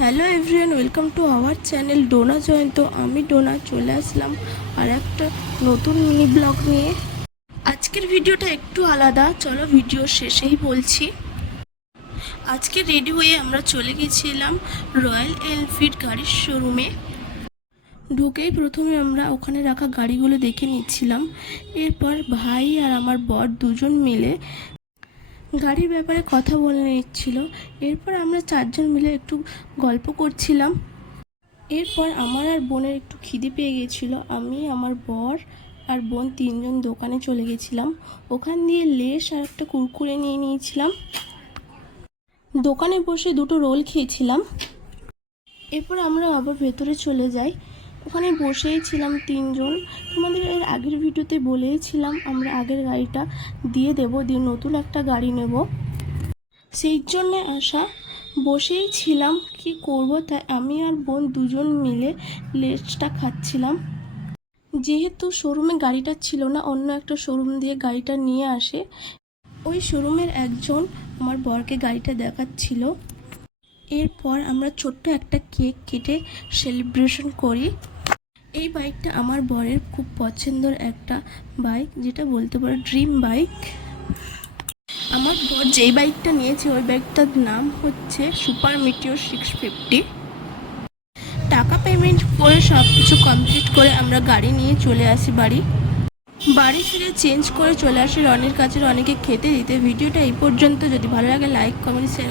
Hello everyone, welcome to our channel Dona Jayanta. আমি ডোনা চলে আসলাম আর একটা নতুন মিনি ব্লগ নিয়ে। আজকের ভিডিওটা একটু আলাদা, চলো ভিডিও শেষেই বলছি। আজকে রেডি হয়ে আমরা চলে গেছিলাম রয়্যাল এনফিল্ড গাড়ির শোরুমে। ঢুকেই প্রথমে আমরা ওখানে রাখা গাড়িগুলো দেখে নিচ্ছিলাম। এরপর ভাই আর আমার বর দুজন মিলে গাড়ির ব্যাপারে কথা বলে নিচ্ছিল। এরপর আমরা চারজন মিলে একটু গল্প করছিলাম। এরপর আমার আর বোনের একটু খিদে পেয়ে গেছিলো। আমি, আমার বর আর বোন তিনজন দোকানে চলে গেছিলাম। ওখান দিয়ে লেস আর একটা কুরকুরে নিয়ে নিয়েছিলাম। দোকানে বসে দুটো রোল খেয়েছিলাম। এরপর আমরা আবার ভেতরে চলে যাই। ওখানে বসেই ছিলাম তিনজন। তোমাদের এর আগের ভিডিওতে বলেইছিলাম আমরা আগের গাড়িটা দিয়ে দেবো, দিয়ে নতুন একটা গাড়ি নেব, সেই জন্যে আসা। বসেই ছিলাম, কি করব, তাই আমি আর বোন দুজন মিলে লেসটা খাচ্ছিলাম। যেহেতু শোরুমে গাড়িটা ছিল না, অন্য একটা শোরুম দিয়ে গাড়িটা নিয়ে আসে। ওই শোরুমের একজন আমার বরকে গাড়িটা দেখাচ্ছিল। এরপর আমরা ছোট্ট একটা কেক কেটে সেলিব্রেশন করি। এই বাইকটা আমার বরের খুব পছন্দের একটা বাইক, যেটা বলতে পারো ড্রিম বাইক। আমার বর যেই বাইকটা নিয়েছে ওই বাইকটার নাম হচ্ছে সুপার মিটিওর 650। টাকা পেমেন্ট করে সব কিছু কমপ্লিট করে আমরা গাড়ি নিয়ে চলে আসি বাড়ি ফিরে চেঞ্জ করে চলে আসি রনির কাছে, রনিকে খেতে দিতে। ভিডিওটা এই পর্যন্ত। যদি ভালো লাগে লাইক, কমেন্ট, শেয়ার